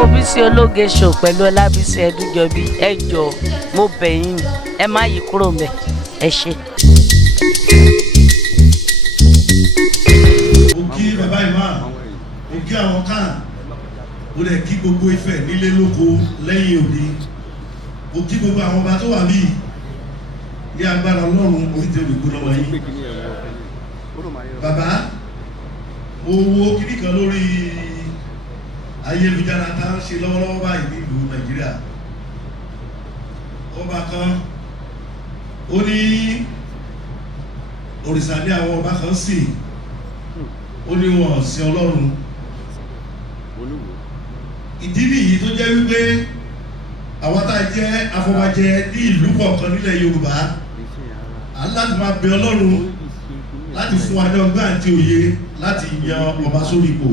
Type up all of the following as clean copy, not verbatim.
wo Bisi ológe show pẹ̀lú Ọlábísí Ẹdúnjọbí ẹ jọ̀ọ́ mo bẹ̀ yín ẹ má yí kúrò ńbẹ̀ ẹ ṣé. Mo kí bàbá Imam, mo kí àwọn kan, mo lè kí gbogbo Ifẹ̀ nílé lóko lẹ́yìn òde, mo kí gbogbo àwọn ọba tó wà bíi ní agbára Ọlọ́run orí tẹ olùgbò lọ́wọ́ yìí. Bàbá, mo wo kíní kan lórí ayélujára tá ń ṣe lọ́wọ́lọ́wọ́ báyìí nílùú Nàìjíríà. Ọba kan ó ní òrìṣà ní àwọn ọba kan sìn, ó ní wọn sin Ọlọ́run. Ìdí nìyí tó jẹ́ wípé àwọn tá a jẹ́ afọbajẹ ní ìlú kọ̀ọ̀kan nílẹ̀ Yorùbá láti máa bẹ Ọlọ́run láti fún wa ní ọgbọ́n àti òye láti yan ọba sórí ipò.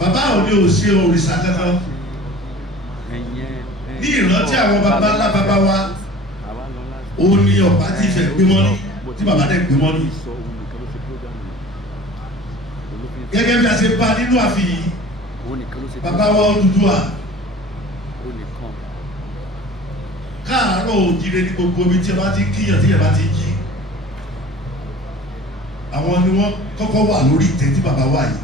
Bàbá ò ní òṣè òrìṣà kankan ní ìrántí àwọn baba ńlá baba wa, ó ní ọba tí Ifẹ̀ gbé mọ́ ní tí bàbá dẹ̀ gbé mọ́ ní. Gẹ́gẹ́ bí a ṣe bá nínú àfi yìí, bàbá wa Odùduwà káàárọ̀ òjìrè ní gbogbo ibi tí ẹ bá ti kíyàn tí ẹ bá ti jí, àwọn ni wọ́n kọ́kọ́ wà lórí ìtẹ́ tí bàbá wà yìí.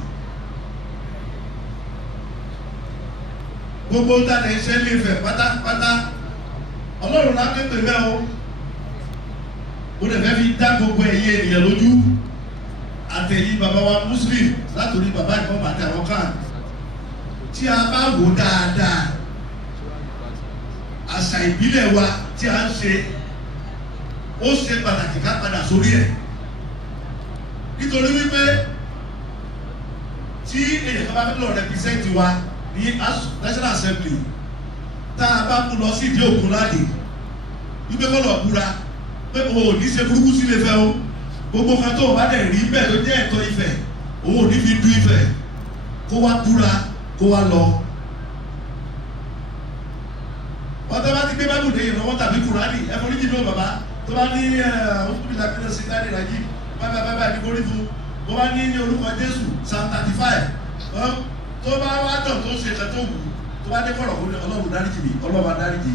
Gbogbo dáadé iṣẹ́ lè fẹ̀ pátápátá Ọlọ́run láti pè mẹ́ o, ó lè fẹ́ fi dá gbogbo ẹ̀yẹ ènìyàn lójú, àtẹ̀yí bàbá wa Muslim látòrí bàbá ìfọ́n àti àwọn kan. Tí a bá wò dáadáa, àṣà ìbílẹ̀ wa tí a ń ṣe, ó ṣe pàtàkì ká padà sórí ẹ̀. Nítorí wípé tí èyàn kan bá fẹ́ lọ represent wa ní National Assembly, tá a bá mú lọ sí ìdí òkun láàdì, wípé kọ́ lọ búra pé o ò ní ṣe burúkú sí Ilé Ifẹ̀ o, gbogbo kan tó o bá dẹ̀ rí bẹ́ẹ̀ tó jẹ́ ẹ̀tọ́ Ifẹ̀, o ò ní fi du Ifẹ̀, kó wá búra kó wá lọ. Ọ̀tọ́ bá ti gbé bá bùdé ìrànwọ́ tàbí Kùránì ẹ̀fọ́ ní jìnnà bàbá tó bá ní òṣùpìlà pínlẹ̀ sí láti ìrajì bábá ní borí fún, bó bá ní orúkọ Jésù Psalm 35, tó bá wá dàn tó ṣe ẹ̀kẹ́ tó wù, tó bá dé kọ̀rọ̀ kó ní Ọlọ́run dáríjì mi, Ọlọ́run dáríjì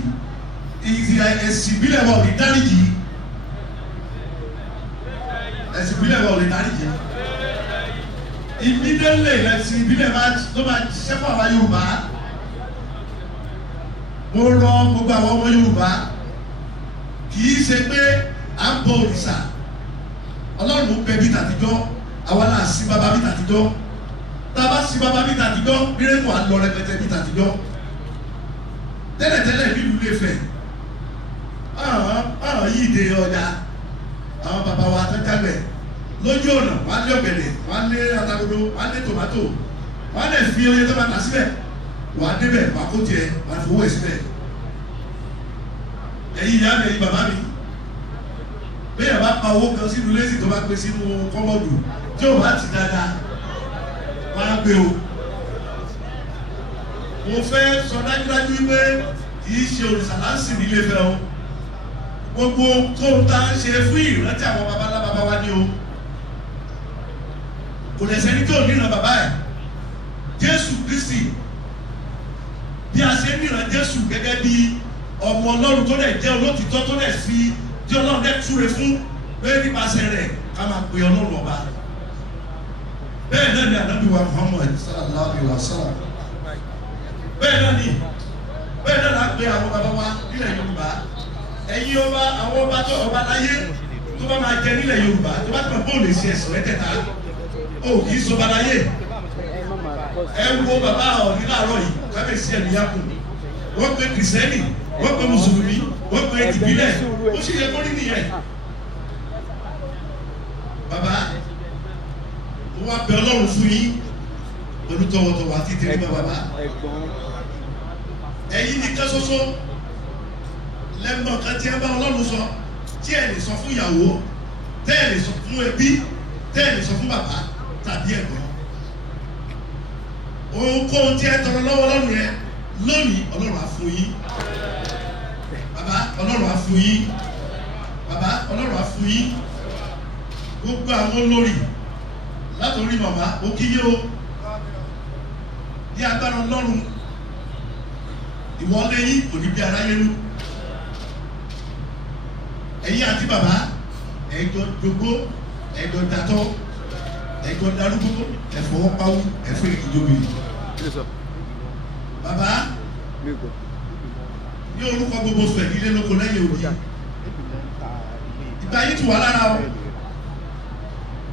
ẹ̀sìn ìbílẹ̀ wa ò ní dáríjì, ẹ̀sìn ìbílẹ̀ wa ò ní dáríjì. Ìbílẹ̀ ẹ̀sìn ìbílẹ̀ tó máa ṣiṣẹ́ fún àwa Yorùbá. Mo rọ gbogbo àwọn ọmọ Yorùbá, kì í ṣe pé à ń bọ òrìṣà, Ọlọ́run ń bẹ bí tàtijọ́, àwa náà sí bàbá bí tàtijọ́. Tá a bá sí bàbá bí tàtijọ́, nírètò à ń lọ rẹpẹtẹ bí tàtijọ́. Tẹ́lẹ̀tẹ́lẹ̀ nílùú Ilé Ifẹ̀, àwọn yìí dé ọjà, àwọn bàbá wa tó jágbẹ̀ lójú ọ̀nà, wọ́n á lé ọ̀gẹ̀dẹ̀, wọ́n á lé atagodo, wọ́n á lé tòmátò, wọ́n á lè fi oye tó bá ta síbẹ̀, wà á débẹ̀ wà á kó tiẹ̀ wà á fowó ẹ̀ síbẹ̀. Ẹ̀yin ìyá mi, ẹ̀yin bàbá mi, bẹ́ẹ̀ bá pa owó kan sínú lẹ́sìn tó bá gbé sínú kọ́mọ́dù tí ò bá ti dáadáa, wọ́n á gbé o. Mo fẹ́ sọ dájúdájú wípé kì í ṣe òrìṣà láǹsì ní Ilé Ifẹ̀ o. Gbogbo tó ń ta ń ṣe fún ìrántí àwọn baba ńlá baba wa ní o. Kò lè sẹ́ni tó níran bàbá ẹ̀. Jésù Kristi, bí a ṣe níran Jésù gẹ́gẹ́ bí ọmọ Ọlọ́run tó lè jẹ́ olótìtọ́ tó lè fi tí Ọlọ́run lè túre fún pé nípasẹ̀ rẹ̀ ká máa pe Ọlọ́run ọba. Bẹ́ẹ̀ náà ni Ànábì wa Muhammad sallallahu alaihi wasallam. Bẹ́ẹ̀ náà la pe àwọn baba wa nílẹ̀ Yorùbá. Ẹ̀yin ọba, àwọn ọba tó ọba láyé tó bá máa jẹ nílẹ̀ Yorùbá, tó bá tó máa bóòlù sí ẹ̀sìn mẹ́tẹ̀ẹ̀ta, ó kì í sọba láyé. Ẹ wo bàbá Ọọ̀ni láàárọ̀ yìí, kábíyèsí ẹ̀mí yá kù. Wọ́n pe Kìrìsìtẹ́nì, wọ́n pe Mùsùlùmí, wọ́n pe ìbílẹ̀, ó sì yẹ kó rí nìyẹn. Bàbá, ó wá bẹ Ọlọ́run fún yín, olùtọ̀wọ̀tọ̀wọ̀ àti ìtẹ̀ríba bàbá. Ẹ̀yin nìkan ṣoṣo lẹ́mọ̀ kan tí ẹ bá Ọlọ́run sọ, tí ẹ lè sọ fún ìyàwó, tẹ́ ẹ lè sọ fún ẹbí, tẹ́ ẹ lè sọ fún bàbá tàbí ẹ̀gbọ́n. Ohunkóhun tí ẹ tọrọ lọ́wọ́ Ọlọ́run yẹn lónìí, Ọlọ́run á fún yín. Bàbá, Ọlọ́run á fún yín. Bàbá, Ọlọ́run á fún yín. Gbogbo àwọn olórí látòrí màmá ó kíyé o, ní agbára Ọlọ́run ìwọlé yìí kò ní bí aráyé lú. Ẹ̀yin àti bàbá ẹ̀jọ̀ dògbó ẹ̀jọ̀ dàtọ̀ ẹ̀jọ̀ darúgbó ẹ̀fọ́ pawú ẹ̀fọ́ ìdíjọbi. Bàbá ní orúkọ gbogbo fẹ̀ nílé lóko lẹ́yìn òbí ìgbà yìí tù wá lára o.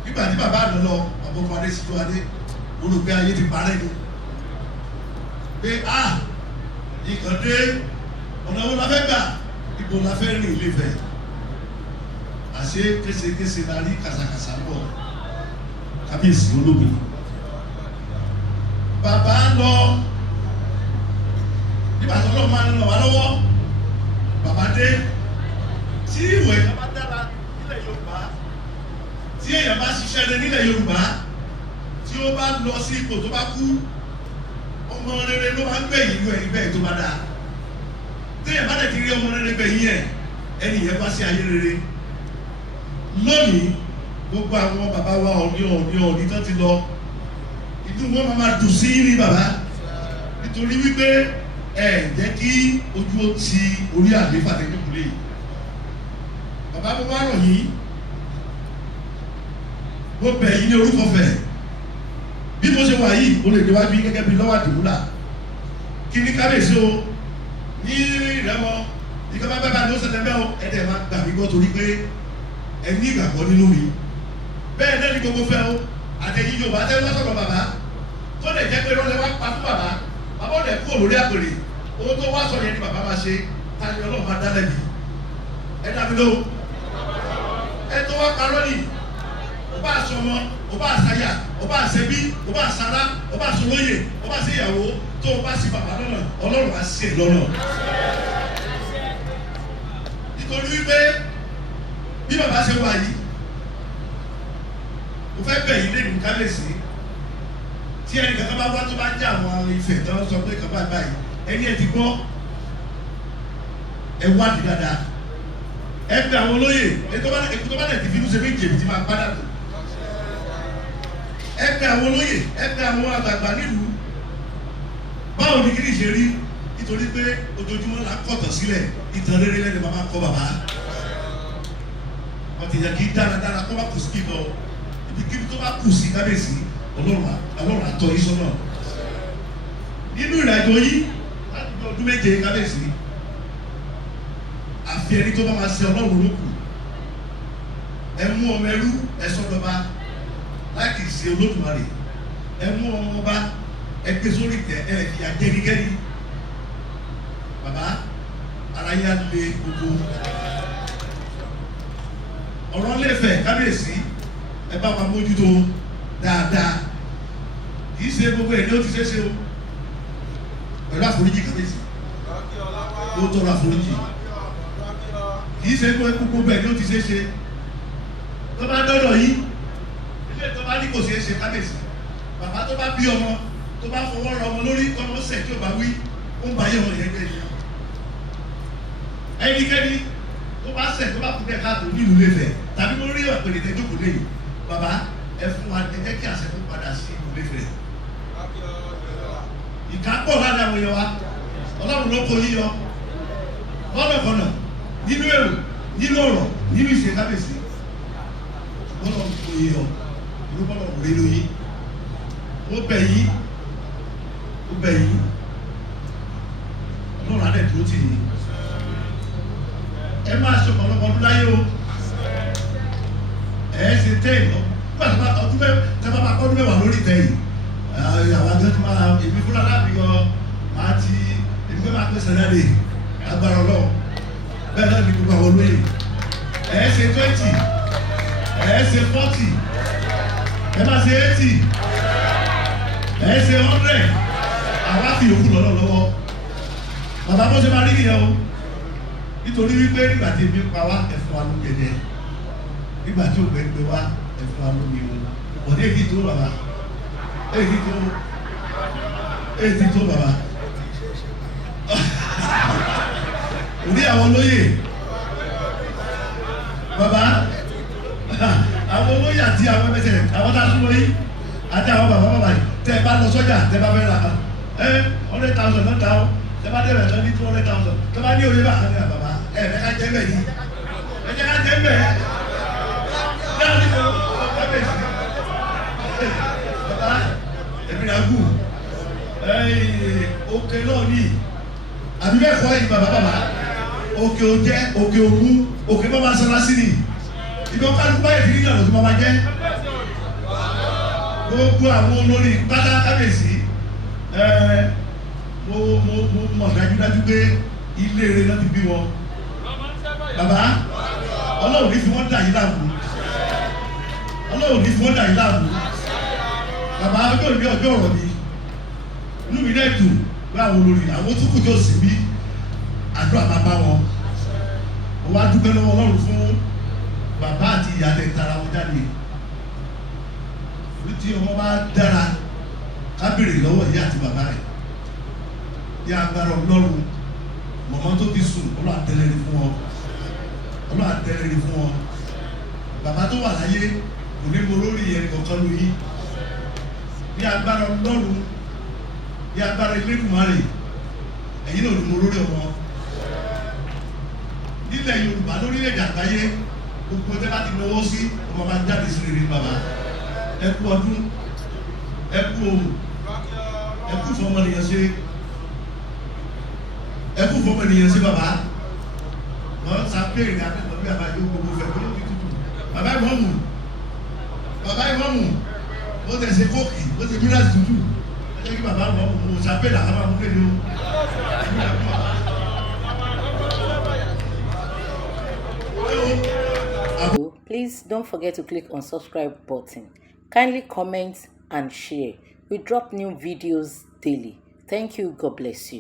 Nígbà tí bàbá àná lọ ọ̀bọ̀n adé sí tó adé olùgbé ayé ti parẹ́ ni pé nǹkan dé ọ̀nà wo la fẹ́ gbà ibo la fẹ́ rìn ilé fẹ́ àṣé késekése la rí kàṣàkàṣà bọ̀ kábíyèsí olómi. Bàbá lọ nígbà tó lọ́ọ́ máa ń lọ wá lọ́wọ́ bàbá dé tí ìwé kan bá dára nílẹ̀ Yorùbá tí èèyàn bá ṣiṣẹ́ lé nílẹ̀ Yorùbá tí ó bá lọ sí ipò tó bá kú ọmọ rere ló máa ń gbẹ̀yìn inú ẹni bẹ́ẹ̀ tó bá dáa tí èèyàn bá dẹ̀ ti rí ọmọ rere gbẹ̀yìn ẹ̀ ẹni yẹn bá sí ayé rere. Lónìí gbogbo àwọn bàbá wa ọ̀ní tó ti lọ inú wọn máa dùn sí ní bàbá nítorí wípé ẹ jẹ́ kí ojú ó ti orí àléfà tẹ́kùnlé yìí. Bàbá mo wá rọ̀ yín mo bẹ̀ yín ní orúkọ fẹ̀ bí mo ṣe wà yìí mo lè déwájú yín gẹ́gẹ́ bí lọ́wọ́ àdìmúlà kí ní kábíyèsí o ní ìrẹ́mọ ìjọba bẹ́ẹ̀ ló ṣẹlẹ̀ bẹ́ẹ̀ o ẹ̀dẹ̀ máa gbà mí gbọ́ torí pé ẹ ní ìgbàgbọ́ nínú mi bẹ́ẹ̀ náà ní gbogbo fẹ́ o àtẹ̀yìn Yorùbá tẹ́ lọ́sọ̀rọ̀ bàbá tó lè jẹ́ pé rọ́lẹ́ wá pa fún bàbá bàbá ò lè kú òlórí àpèrè owó tó wá sọ yẹn ni bàbá máa ṣe tani Ọlọ́run máa dá lẹ́bi ẹ dàbí ló ẹ tó wá parọ́ nì ó bá aṣọ ọmọ ó bá àṣàyà ó bá àṣẹbí ó bá àṣàrá ó bá àṣọlóyè ó bá àṣẹ ìyàwó tó o bá sí bàbá lọ́nà Ọlọ́run á sí ẹ lọ́nà. Nítorí wípé bí bàbá ṣe wà yìí mo fẹ́ bẹ̀ yín lẹ́nu kábíyèsí tí ẹnì kankan bá wá tó bá jẹ́ àwọn Ifẹ̀ tó ń sọ pé kan báyìí ẹni ẹ ti gbọ́ ẹ wá ní dáadáa ẹ bẹ àwọn olóyè ètò bá dẹ̀ ti fi ṣe méjì èmi ti máa padà lọ ẹ bẹ àwọn olóyè ẹ bẹ àwọn àgbààgbà nílùú báwo ni kí ni ṣe rí nítorí pé ojoojúmọ́ la kọ̀tọ̀ sílẹ̀ ìtàn rere lẹ́nu bàbá kọ́ bàbá wọ́n ti yẹ kí dáradára kó bá kù sí kíkọ́ ibikíbi tó bá kù sí kábíyèsí Ọlọ́run àtọ́ yìí sọ́nà nínú ìrìnàjò yìí láti bí ọdún méje kábíyèsí àfi ẹni tó bá máa ṣe Ọlọ́run ló kù ẹ mú ọmọ ẹrú ẹ sọ́dọ̀ba láti ṣe Olódùmarè ẹ mú ọmọ ọba ẹ gbé sórí tẹ ẹ fi àjẹnikẹ́ni bàbá ara yá lé gbogbo ọ̀rọ̀ lẹ́fẹ̀ẹ́ kábíyèsí ẹ bá wa mójútó dáadáa kì í ṣe gbogbo ẹ̀ ní ó ti ṣe ṣe o pẹ̀lú àforíjì kábíyèsí ó tọrọ àforíjì kì í ṣe gbogbo ẹ̀ ní ó ti ṣe ṣe tó bá dọ́dọ̀ yìí ilé tó bá ní kò ṣe é ṣe kábíyèsí bàbá tó bá bí ọmọ tó bá fọwọ́ rọ ọmọ lórí ọmọ sẹ̀ tí ò bá wí ó ń ba ayé wọn yẹn gbẹ̀yìn ẹnikẹ́ni tó bá sẹ̀ tó bá kú bẹ́ẹ̀ káàtó ní ìlú Ilé-Ifẹ̀ tàbí lórí àpèrè tẹ́jọ́ kò lè bàbá ẹ fún wa ẹ jẹ́ kí àṣẹ tó padà sí ìlú Ilé-Ifẹ̀. Ìkápọ̀ lára àwọn èèyàn wa Ọlọ́run ló kó yíyọ lọ́nàkọ̀nà nínú èrò nínú ọ̀rọ̀ nínú ìṣe kábíyèsí Ọlọ́run kó yíyọ ìlú Ọlọ́run rẹ lóyún ó bẹ̀ yín Ọlọ́run adẹ̀ tó tì yín ẹ máa ṣe ọ̀pọ̀lọpọ̀ ọdún láyé o ẹ ṣe tẹ́ ìlọ nígbà tó bá ọdún tẹ́lá máa kọ́dún mẹ́wàá lórí tẹ́ yìí àwọn àgbẹ̀ tó máa èmi fúnra láàbí gan máa ti èmi fẹ́ máa pèsè náà lè agbára ọlọ́run bẹ́ẹ̀ náà ní gbogbo àwọn olóyè ẹ ṣe 20 ẹ ṣe 40 ẹ máa ṣe 80 ẹ ṣe 100 àwa fi yòókù lọ́lọ́ lọ́wọ́ bàbá bó ṣe máa rí nìyẹn o nítorí wípé nígbà tí ebi pa wá ẹ̀fọn wa ló jẹjẹ nígbà tí òbẹ gbé wá ẹ̀fọn wa ló mi mu ọ̀dẹ́ èyí tó bàbá èyí tó bàbá òní àwọn olóyè bàbá àwọn olóyè àti àwọn ẹgbẹ́sẹ̀ àwọn tá a súnmọ́ yìí àti àwọn bàbá yìí tẹ́ ẹ bá lọ sọ́jà tẹ́ ẹ bá fẹ́ ra 100,000 náà ta ó tẹ bá débẹ̀ tán ní 200,000 tẹ bá ní oyè bá àná bàbá ẹ fẹ́ ká jẹ́ bẹ̀ yìí ẹ jẹ́ ká jẹ́ bẹ̀ náà ní kò ọ̀pẹ̀ sí bàbá ẹ̀mí náà gùn òkè náà ní àbí bẹ́ẹ̀ kọ́ yìí bàbá òkè òjẹ́ òkè òkú òkè bá máa sọ́ra sí ni ibi ọkọ̀ àdúgbò báyìí fi ní ìlànà tó máa jẹ́ gbogbo àwọn olórí pátá kábíyèsí mo mọ̀ dájúdájú pé ilé rẹ̀ náà ti bí wọn bàbá ọlọ́run ní fi wọ́n dà yín láàmú ọlọ́run ní fi wọ́n dà yín láàmú bàbá ọjọ́ ìbí ọjọ́ ọ̀rọ̀ ni inú mi náà dùn pé àwọn olórí àwọn tó kù tó sì bí àdúrà máa bá wọn mo wá dúpẹ́ lọ́wọ́ ọlọ́run fún bàbá àti ìyá tẹ̀ tara wọn jáde tí ọmọ bá dára ká béèrè lọ́wọ́ ìyá àti bàbá rẹ̀ ní agbára ọlọ́run mọ̀mọ́ tó ti sùn ọlọ́ àtẹlẹ́rì fún wọn ọlọ́ àtẹlẹ́rì fún wọn bàbá tó wà láyé kò ní mo lórí ẹnì kankan ló yí ní agbára ọlọ́run ní agbára Elédùmarè ẹ̀yin náà ní mo lórí ọmọ nílẹ̀ Yorùbá lórílẹ̀-èdè àgbáyé gbogbo tẹ́ bá ti lọ́wọ́ sí ọmọ máa jáde sí rere bàbá ẹ kú ọdún ẹ kú ohun ẹ kú fọmọnìyàn ṣe ẹ kú fọmọnìyàn ṣe bàbá wọn sàpéèrè ní akẹ́kọ̀ọ́ bí àbájọ gbogbo fẹ́ kó ló fi tútù bàbá ìwọ́mù ó tẹ̀sí kóòkì ó ti mílíọ̀nù tútù ẹ jẹ́ kí bàbá ìwọ́mù mo sàpéèrè àwọn àmúlẹ̀ ni ó. Please don't forget to click on subscribe button. Kindly comment and share. We drop new videos daily. Thank you. God bless you.